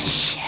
Ashadidi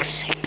Mexico.